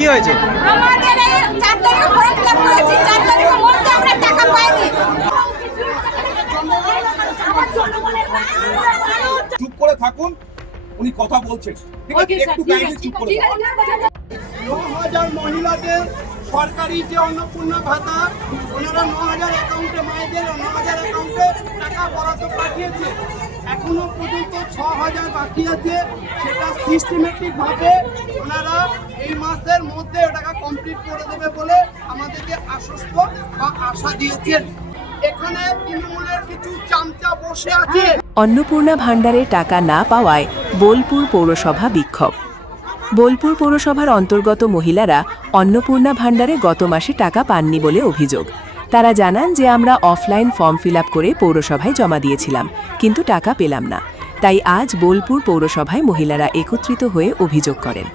কি হয়েছে? আমাদের এই 4 তারিখে ফর্ম ফিলআপ করেছি, 4 তারিখের মধ্যে আমরা টাকা পাইনি। চুপ করে থাকুন, উনি কথা বলছেন। ঠিক আছে, একটু কাইন্ডলি চুপ করে থাকুন। 9,000 মহিলাদের সরকারি যে অন্নপূর্ণা ভাতা, ওনারা 9,000 অ্যাকাউন্টে, মায়েদের 9,000 অ্যাকাউন্টে টাকা বরাদ্দ পাঠিয়েছে। এখনো পর্যন্ত 6,000 বাকি আছে। সেটা সিস্টেমেটিক ভাবে ওনারা এই মাসের মধ্যে টাকা কমপ্লিট করে দেবে বলে আমাদেরকে আশ্বস্ত বা আশা দিয়েছেন। এখানে তৃণমূলের কিছু চামচা বসে আছে। অন্নপূর্ণা ভাণ্ডারে টাকা না পাওয়ায় বোলপুর পৌরসভা বিক্ষোভ। বোলপুর পৌরসভার অন্তর্গত মহিলারা অন্নপূর্ণা ভাণ্ডারে গত মাসে টাকা পাননি বলে অভিযোগ। তারা জানান যে আমরা অফলাইন ফর্ম ফিলআপ করে পৌরসভায় জমা দিয়েছিলাম, কিন্তু টাকা পেলাম না। তাই আজ বোলপুর পৌরসভায় মহিলারা একত্রিত হয়ে অভিযোগ করেন।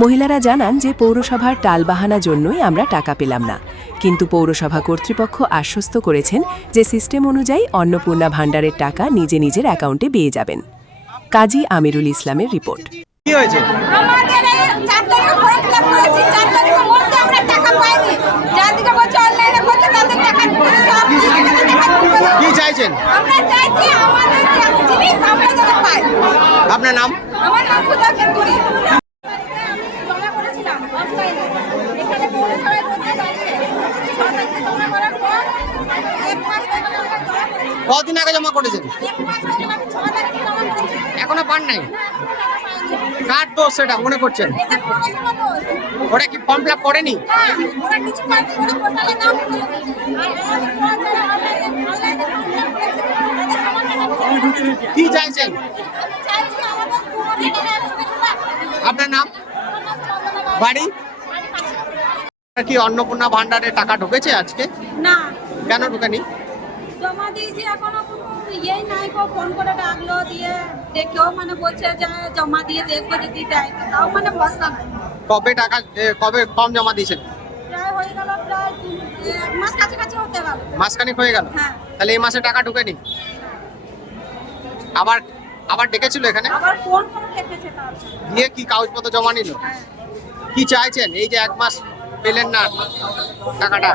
মহিলারা জানান যে পৌরসভার টালবাহানার জন্যই আমরা টাকা পেলাম না, কিন্তু পৌরসভা কর্তৃপক্ষ আশ্বস্ত করেছেন যে সিস্টেম অনুযায়ী অন্নপূর্ণা ভাণ্ডারের টাকা নিজের অ্যাকাউন্টে পেয়ে যাবেন। কাজী আমিরুল ইসলামের রিপোর্ট। কি হয়েছে? আমাদের এই 4 তারিখে ফর্ম ফিলআপ করেছি, 4 তারিখের মধ্যে আমরা টাকা পাইনি। যাদেরকে বলছে অনলাইনে করতে তাদের টাকা ঢুকে গেছে, আপনাদের টাকা ঢুকে গেছে। কি চাইছেন? আমরা চাইছি আমাদের জিনিস আমরা যেন পাই। আপনার নাম? আমার নাম খুদা কেতুরি। জমা করেছিলাম অফলাইনে, এখানে পৌরসভায় করতে দাঁড়িয়ে 6 তারিখে জমা করার পর 1 মাস হয়ে গেল আমরা জমা করেছি। কতদিন আগে জমা করেছেন? 1 মাস হয়ে গেল, আমি 6 তারিখে জমা করেছি। এখনো পান নাই? না, এখনো টাকা পাইনি। কার দোষ সেটা মনে করছেন? এটা পৌরসভা দোষ। ওরা কি ফর্ম ফিলআপ করেনি? না, ওরা কিছু পারবে, ওরা পোর্টালে নাম তুলে দিয়েছে। আর আমাদের পর যারা অনলাইনে ফর্ম করেছে তাদের সমান টাকা দিতে হবে। কি চাইছেন? আমি চাইছি আমাদের পুরোনো টাকা একসাথে দিবা। আপনার নাম? বাড়ি? কি অন্নপূর্ণা ভাণ্ডারে টাকা ঢুকেছে আজকে? না, কেন ঢুকেনি? জমা দিয়েছি, এখনো কোনো ইয়েই নাই। ফোন করে ডাকলো, দিয়ে দেখেও মানে বলছে যে জমা দিয়ে দেখবো যদি দেয়, তাও মানে ভরসা নাই। কবে টাকা কবে ফর্ম জমা দিয়েছেন? প্রায় হয়ে গেল, প্রায় 1 মাস কাছাকাছি হতে গেল। মাসখানেক হয়ে গেল। হ্যাঁ। তাহলে এই মাসে টাকা ঢুকেনি? আবার আবার ডেকেছিল এখানে? আবার ফোন করে দেখেছে তার। দিয়ে কি কাগজপত্র জমা নিল? হ্যাঁ, কি চাইছেন? এই যে 1 মাস পেলেন না টাকাটা,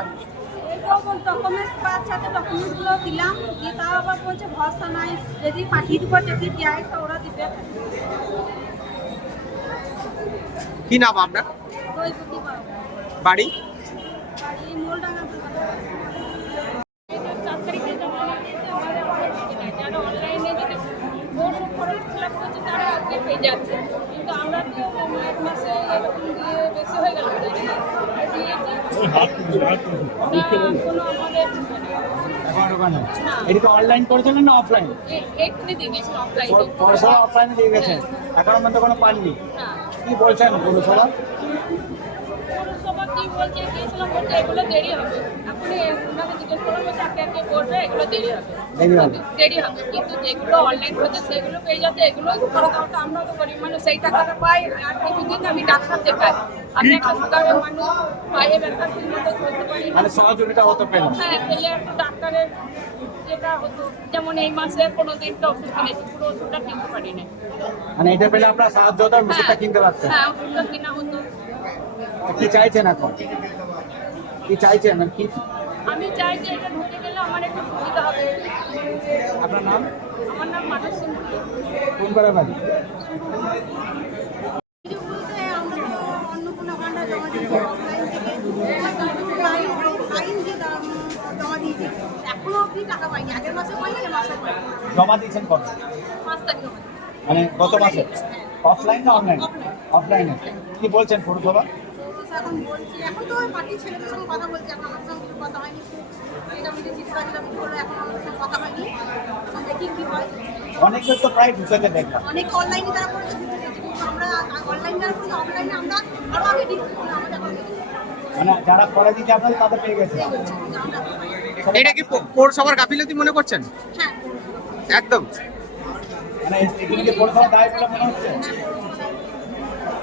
ডকুমেন্টস বাচ্চাদের ডকুমেন্টসগুলো দিলাম, দিয়ে তাও আবার বলছে ভরসা নাই, যদি পাঠিয়ে দিব, যদি দেয় তো ওরা দিবে। কি নাম আপনার? দইবুকি পাবো, বাড়ি? বাড়ি মোলডাঙ্গা। 4 তারিখে জমা দিয়েছে, আমাদের যারা অনলাইনে যদি বোর্ড ফর্ম ফিল আপ করছে তারা আজকে পেয়ে যাচ্ছে, কিন্তু আমরা তো 1 মাসে এরকম দিয়ে বেশি হয়ে গেল দিয়েছি, কোনো আমাদের এটা অনলাইন করেছিলেন না অফলাইন? এক্ষুনি দিয়ে গেছিল অফলাইনে। পৌরসভা অফলাইনে দিয়ে গেছেন, এখনো মধ্যে কোনো পাননি। না, কি বলছেন পৌরসভা? পৌরসভা কি বলছে, গিয়েছিলাম বলছে এগুলো দেরি হবে। এখন ওনাকে জিজ্ঞেস করলাম, বলছে আগে করবে, এগুলো দেরি হবে। দেরি হবে, কিন্তু যেগুলো অনলাইন হচ্ছে সেগুলো পেয়ে যাচ্ছে, এগুলোই বড় কথা। আমরা তো গরিব মানুষ, সেই টাকাটা পাই। আর কিছুদিন আমি ডাক্তার দেখাই, আমি একটা সুগারের মানুষ, পায়ে ব্যথা, ঠিক মতো চলতে পারি না। মানে সহযোগিতা হতে পেলাম। হ্যাঁ, পেলে একটু ডাক্তারের যেটা হতো, যেমন এই মাসে 15 দিনটা ওষুধ কিনেছি, পুরো ওষুধটা কিনতে পারি না। মানে এটা পেলে আপনার সাহায্য হতো, ওষুধটা কিনতে পারতেন। হ্যাঁ, ওষুধটা কিনা হতো। কি চাইছেন এখন? কি চাইছেন কি? আমি চাই যে এটা ঢুকে গেলে আমার একটু সুবিধা হবে। আপনার নাম? আমার নাম মানস সিং। কোন করে বাড়ি? কিছু বলতে আমরা তো অন্নপূর্ণা ভাণ্ডার জমা দিয়েছি অফলাইন থেকে, আইন দিয়ে জমা দিয়েছি। এখনো অব্দি টাকা পাইনি, আগের মাসে পাইনি, এ মাসে পাইনি। জমা দিয়েছেন কত? 5 তারিখে পাইনি। মানে গত মাসে? অফলাইন না অনলাইন? অফলাইনে। কি বলছেন পৌরসভা? এখন বলছি, এখন তো ওই পার্টির ছেলেদের সঙ্গে কথা বলছি, এখন আমাদের সঙ্গে কিছু কথা হয়নি। এটা আমি চিঠি কাজটা কিছু হলো, এখন আমাদের সঙ্গে কথা হয়নি। এখন দেখি কি হয়। অনেকের তো প্রায় ঢুকেছে দেখলাম। অনেক অনলাইনে তারা করেছে, কিন্তু আমরা অনলাইন যারা করেছে, অফলাইনে আমরা আরো আগে দিচ্ছি, আমাদের এখন মানে যারা করে দিচ্ছে আপনাদের তাদের পেয়ে গেছে। এটা কি পৌরসভার গাফিলতি মনে করছেন? হ্যাঁ, একদম। মানে এগুলো কি পৌরসভা দায় বলে মনে হচ্ছে?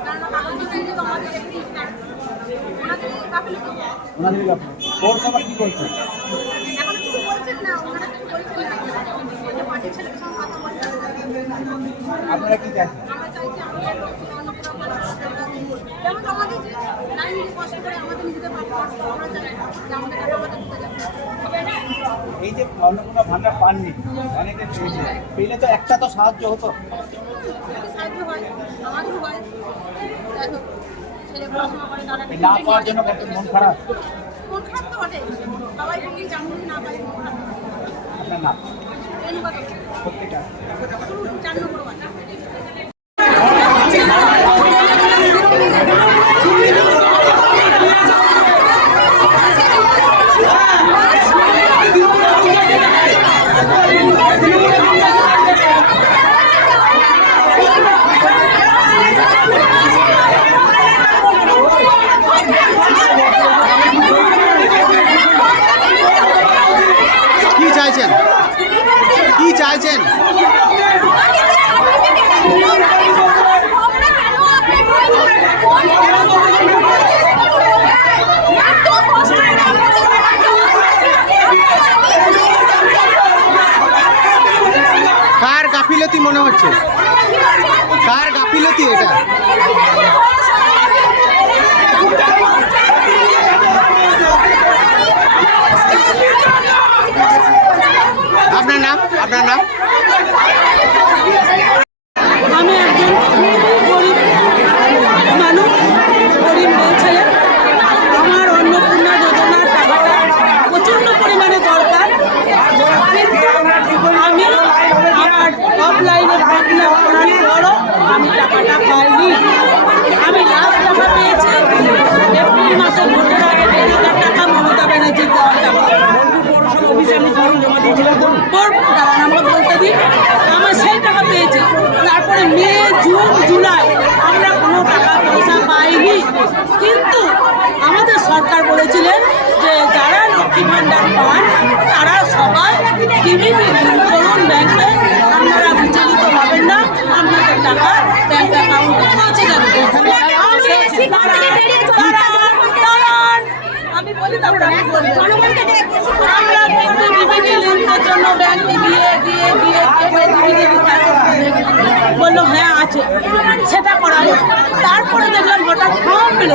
কারণ আমাদের কিন্তু আমাদের একটি ওনাদের গাফিলতি। ওনাদের গাফিলতি। পৌরসভা কি করছে? এখন কিছু বলছেন না, ওনারা কিছু বলছেন না। ওই পার্টির ছেলেদের সঙ্গে কথা বলছেন। আপনারা কি চাইছেন? আমরা চাইছি আমাদের অন্নপূর্ণা ভাণ্ডার যেমন আমাদের যে লাইন এই যে অন্নপূর্ণা ভান্ডার পাননি, অনেকে পেয়েছে, পেলে তো একটা তো সাহায্য হতো। সাহায্য হয়, আমাদেরও হয়। যাই হোক, ছেলে পড়াশোনা করে তারা এই না পাওয়ার জন্য কত মন খারাপ। মন খারাপ তো বটে, সবাই বলি চাকরি না পাই মন খারাপ। আপনার নাম রেণুকা দত্ত, প্রত্যেকটা 4 নম্বর ওয়ার্ড। কি চাইছেন? কি চাইছেন? কার গাফিলতি মনে হচ্ছে? কার গাফিলতি এটা? আপনার নাম? আপনার নাম? আমি একজন গরিব মানুষ, গরিব মেয়ে ছেলে। আমার অন্নপূর্ণা যোজনার টাকাটা প্রচণ্ড পরিমাণে দরকার, কিন্তু আমি আমার অফলাইনে ফর্ম করার পরও আমি টাকাটা পাইনি। আমি লাস্ট টাকা পেয়েছি এপ্রিল মাসের ভোটের আগে 1,000 টাকা মমতা ব্যানার্জির দেওয়ার টাকা। দাঁড়ান আমাকে বলতে দিন, আমার সেই টাকা পেয়েছি। তারপরে মে, জুন, জুলাই আমরা কোনো টাকা পয়সা পাইনি। কিন্তু আমাদের সরকার বলেছিলেন যে যারা লক্ষ্মী ভাণ্ডার পান তারা সবাই টিভি করুন ব্যাংকে, আপনারা বিচলিত হবেন না, আপনাদের টাকা ব্যাংক অ্যাকাউন্টে পৌঁছে যাবে। আমি বলি তারপরে আমি বলবো, আমরা কিন্তু ডিবিটি লিঙ্কের জন্য ব্যাংকে গিয়ে বললো হ্যাঁ আছে, সেটা করা হলো। তারপরে দেখলাম হঠাৎ ফর্ম পেল,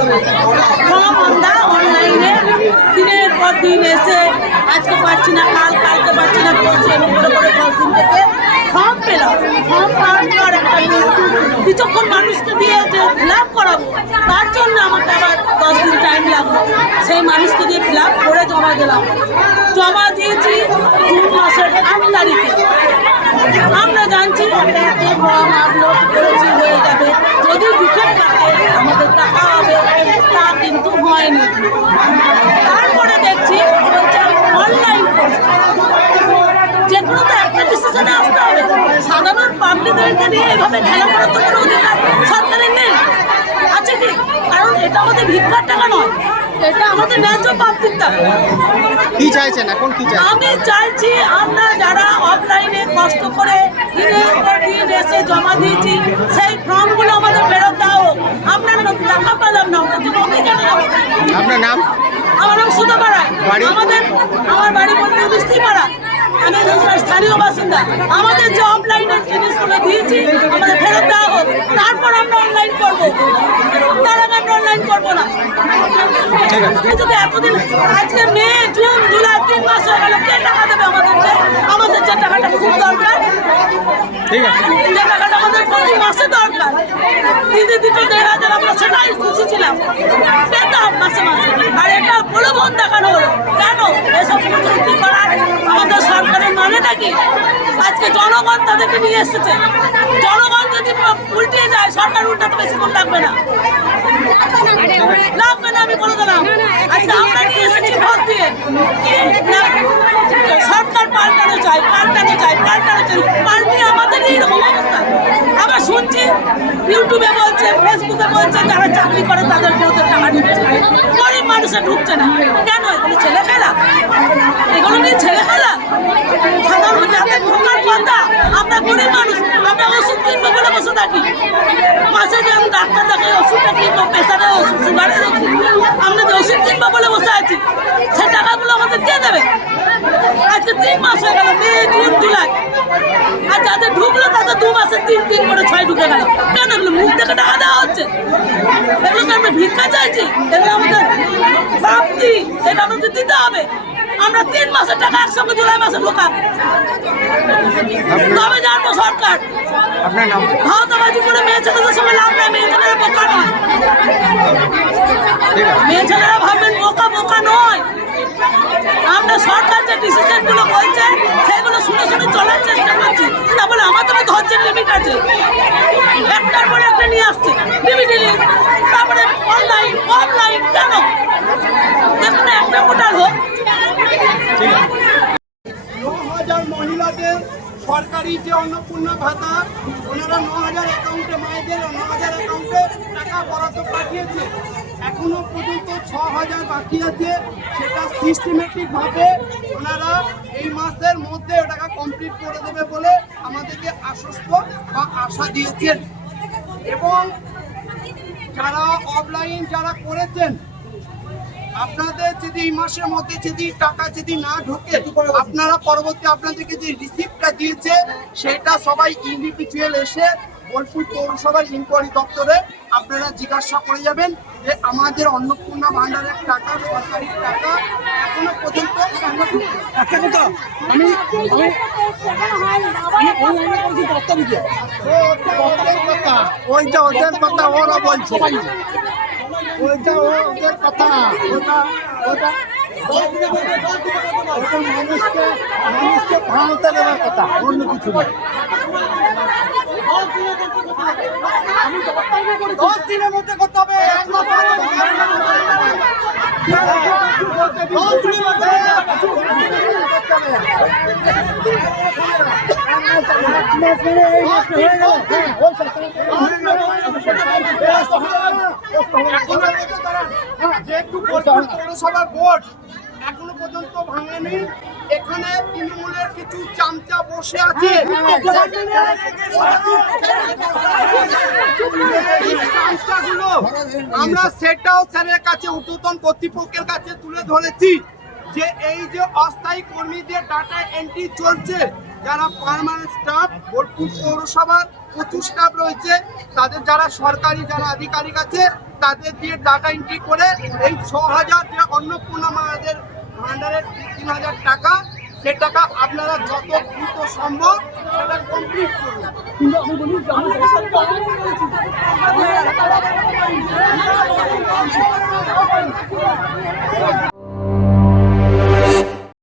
ফর্ম আমরা অনলাইনে দিনের পর দিন এসে আজকে পাচ্ছি না, কালকে পাচ্ছি না, করছে এরকম করে 10 দিন থেকে ফর্ম পেলাম। ফর্ম পাওয়ার পর একটা কিছুক্ষণ মানুষকে দিয়ে যে ফিল আপ করাবো, তার জন্য আমাকে আবার 10 দিন টাইম লাগলো। সেই মানুষকে দিয়ে ফিল আপ করে জমা দিলাম। জমা দিয়েছি জুন মাসের 8 তারিখে। আমরা জানছি একটা ফর্ম আপলোড করেছি, হয়ে যাবে, যদি ডিফেক্ট থাকে আমাদের টাকা হবে, তা কিন্তু হয়নি। তারপরে দেখছি অনলাইন যে কোনো তো একটা ডিসিশনে আসতে হবে। সাধারণ পাবলিকদেরকে নিয়ে এভাবে খেলা করার তো কোনো অধিকার সরকারের নেই, আছে কি? কারণ এটা আমাদের ভিক্ষার টাকা নয়, এটা আমাদের ন্যায্য প্রাপ্তির টাকা। কি চাইছেন এখন? কি চাইছেন? আমি চাইছি আমরা যারা অফলাইনে কষ্ট করে দিনের পর দিন এসে জমা দিয়েছি, সেই ফর্মগুলো আমাদের ফেরত দেওয়া হোক। আমরা টাকা পেলাম না, ওটার জন্য অনেক কেন যাবো? আপনার নাম? আমার নাম সুতপাড়ায়। বাড়ি? আমার বাড়ি বলতে মিস্ত্রিপাড়া। আমি স্থানীয় বাসিন্দা। আমাদের যে অফলাইনের জিনিসগুলো দিয়েছি আমাদের ফেরত দেওয়া হোক, তারপর আমরা অনলাইন করবো, তার আগে আমরা অনলাইন করবো না। যদি এতদিন আজকে মে, জুন, জুলাই 3 মাস হয়ে গেল, কে টাকা দেবে আমাদেরকে? আমাদের যে টাকাটা খুব দরকার, ঠিক আছে, যে টাকাটা আমাদের প্রতি মাসে দরকার, দিদি দিতে 1,000 আমরা সেটাই খুশি ছিলাম, পেতাম মাসে মাসে। আর এটা প্রলোভন দেখানো হলো কেন? এসব কি করার আমাদের সরকারের মানেটা কি? আজকে জনগণ তাদেরকে নিয়ে এসেছে। জনগণ যদি উল্টে যায়, সরকার উল্টাতে বেশিক্ষণ লাগবে না, লাগবে না, আমি বলে দিলাম। আজকে আমরা নিয়ে এসেছি ভোট দিয়ে, সরকার পাল্টানো চাই, পাল্টিয়ে আমাদের এইরকম অবস্থা। আবার শুনছি ইউটিউবে বলছে, ফেসবুকে বলছে যারা চাকরি করে তাদের ওদের টাকা ঢুকছে, গরিব মানুষের ঢুকছে না কেন? এগুলো ছেলে খেলা, এগুলো নিয়ে ছেলে খেলা। সাধারণ যাদের ঢোকার কথা, আমরা গরিব মানুষ, আমরা ওষুধ কিনবো বলে বসে থাকি। মাসে যে আমি ডাক্তার দেখাই, ওষুধটা কিনবো, প্রেশারের ওষুধ, সুগারের ওষুধ, আমরা যে ওষুধ কিনবো বলে বসে আছি, সেই টাকাগুলো আমাদের কে দেবে? আজকে 3 মাস হয়ে গেল, মে, জুন, জুলাই, আর যাদের ঢুকলো তাদের 2 মাসে 3 করে 6 ঢুকে গেল। কেন এগুলো মুখ থেকে টাকা দেওয়া হচ্ছে? এগুলোকে আমরা ভিক্ষা চাইছি? এগুলো আমাদের প্রাপ্তি, এটা আমাদের দিতে হবে। আমরা 3 মাসের টাকা একসঙ্গে জুলাই মাসে ঢোকা, তবে জানবো সরকার। ভাওতাবাজি করে মেয়ে ছেলেদের সঙ্গে লাভ নেই, মেয়ে ছেলেরা বোকা নয়। মেয়ে ছেলেরা ভাববেন বোকা, বোকা নয়। আমরা সরকার যে ডিসিশন গুলো বলছে সেগুলো শুনে শুনে চলার চেষ্টা করছি। তারপরে আমাদেরও ধৈর্যের লিমিট আছে, একটার পরে একটা নিয়ে আসছে লিমিটেলি। তারপরে অনলাইন অফলাইন কেন? যেখানে একটা পোর্টাল হোক। 9,000 মহিলাদের সরকারি যে অন্নপূর্ণা ভাতা, ওনারা 9,000 অ্যাকাউন্টে, মায়েদের 9,000 অ্যাকাউন্টে টাকা বরাদ্দ পাঠিয়েছে। এখনো পর্যন্ত 6,000 বাকি আছে। সেটা সিস্টেমেটিক ভাবে ওনারা এই মাসের মধ্যে টাকা কমপ্লিট করে দেবে বলে আমাদেরকে আশ্বস্ত বা আশা দিয়েছেন। এবং যারা অফলাইন যারা করেছেন, আপনাদের যদি এই মাসের মধ্যে যদি টাকা যদি না ঢোকে, আপনারা পরবর্তী আপনাদেরকে যে রিসিপ্টটা দিয়েছে সেটা সবাই ইন্ডিভিজুয়াল এসে বোলপুর পৌরসভার ইনকোয়ারি দপ্তরে আপনারা জিজ্ঞাসা করে যাবেন যে আমাদের অন্নপূর্ণা ভান্ডারের টাকা, সরকারি টাকা এখনো পর্যন্ত একটা কথা, আমি অনলাইনে করেছি দস্তাবিজে, ওদের কথা, ওইটা ওদের কথা ওরা বলছে, ওইটা ওদের কথা, ওটা ওটা মানুষকে ভাঙতে দেওয়ার কথা, অন্য কিছু নয়। 10 দিনের মধ্যে করতে হবে, 1 মাস পরে 10 দিনের মধ্যে যেহেতু বোলপুর পৌরসভা বোর্ড এখনো পর্যন্ত ভাঙেনি, এখানে তৃণমূলের কিছু চামচা বসে আছে। চামচাগুলো আমরা সেটাও স্যারের কাছে, ঊর্ধ্বতন কর্তৃপক্ষের কাছে তুলে ধরেছি যে এই যে অস্থায়ী কর্মীদের ডাটা এন্ট্রি চলছে, যারা পার্মানেন্ট স্টাফ, বোলপুর পৌরসভার প্রচুর স্টাফ রয়েছে, তাদের যারা সরকারি যারা আধিকারিক আছে তাদের দিয়ে ডাটা এন্ট্রি করে এই 6,000 যে অন্নপূর্ণা মায়েদের ভান্ডারের 3,000 টাকা, সে টাকা আপনারা যত দ্রুত সম্ভব সেটা কমপ্লিট করুন।